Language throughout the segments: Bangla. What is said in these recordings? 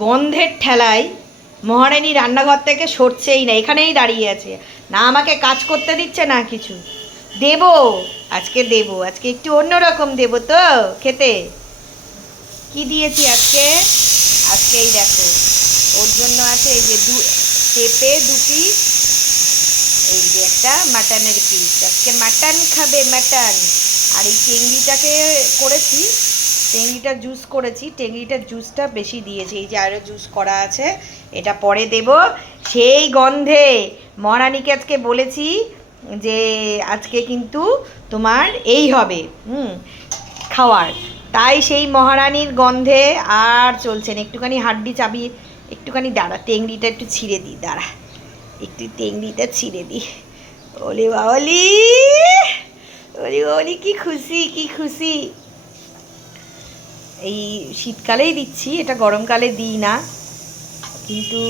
গন্ধের ঠেলায় মহারানী রান্নাঘর থেকে সরছেই না, এখানেই দাঁড়িয়ে আছে, না আমাকে কাজ করতে দিচ্ছে না কিছু। দেবো, আজকে একটু অন্যরকম দেবো তো খেতে। কি দিয়েছি আজকে? আজকে এই দেখো, ওর জন্য আছে এই যে পেঁপে 2 পিস, এই যে একটা মাটনের পিস। আজকে মাটন খাবে, মাটন। আর এই টেংরিটাকে করেছি, টেংরিটা জুস করেছি, টেংরিটার জুসটা বেশি দিয়েছি, এই যে আরও জুস করা আছে, এটা পরে দেব। সেই গন্ধে মহারানীকে আজকে বলেছি যে আজকে কিন্তু তোমার এই হবে খাওয়ার, তাই সেই মহারানীর গন্ধে আর চলছে না। একটুখানি হাড্ডি চাবি, একটুখানি দাঁড়া, টেংরিটা একটু ছিঁড়ে দিই, দাঁড়া একটু টেংরিটা ছিঁড়ে দিই। ওলি বাবলি, ওলি বাবলি, কি খুশি, কি খুশি। এই শীতকালেই দিচ্ছি, এটা গরমকালে দিই না, কিন্তু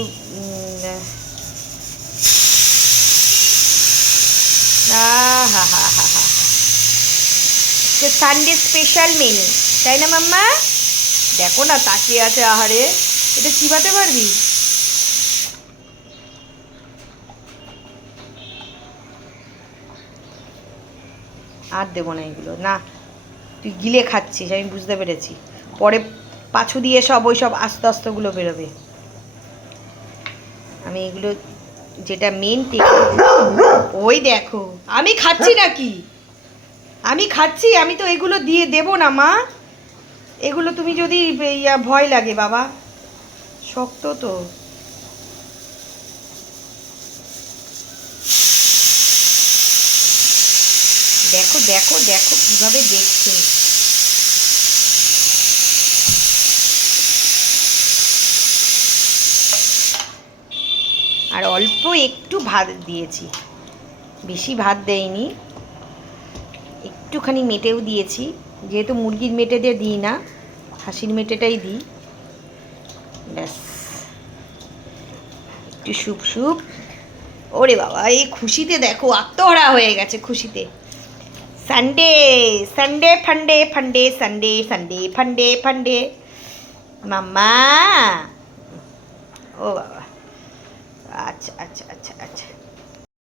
হা হা হা হা, সানডে স্পেশাল মেনু, তাই না মাম্মা? দেখো না তাকিয়ে আছে, আহারে, এটা চিবাতে পারবি? আর দেবো না এগুলো, না তুই গিলে খাচ্ছিস, আমি বুঝতে পেরেছি, পরে পাছু দিয়ে সব ওই সব আস্তে আস্তেগুলো বেরোবে। আমি এগুলো যেটা মেন ওই দেখো, আমি খাচ্ছি নাকি? আমি খাচ্ছি, আমি তো এগুলো দিয়ে দেবো না মা, এগুলো তুমি যদি ভয় লাগে বাবা, শক্ত তো। দেখো দেখো দেখো কিভাবে দেখছে। আর অল্প একটু ভাত দিয়েছি, বেশি ভাত দেয়নি, একটুখানি মেটেও দিয়েছি, যেহেতু মুরগির মেটে দিয়ে দিই না, হাঁসির মেটেটাই দিই, ব্যাস। একটু স্যুপ স্যুপ। ওরে বাবা, এই খুশিতে দেখো আত্মহারা হয়ে গেছে খুশিতে। সানডে, সানডে ফান্ডে, ফান্ডে সানডে, সানডে ফান্ডে, ফান্ডে মাম্মা। ও বাবা, আচ্ছা আচ্ছা আচ্ছা আচ্ছা।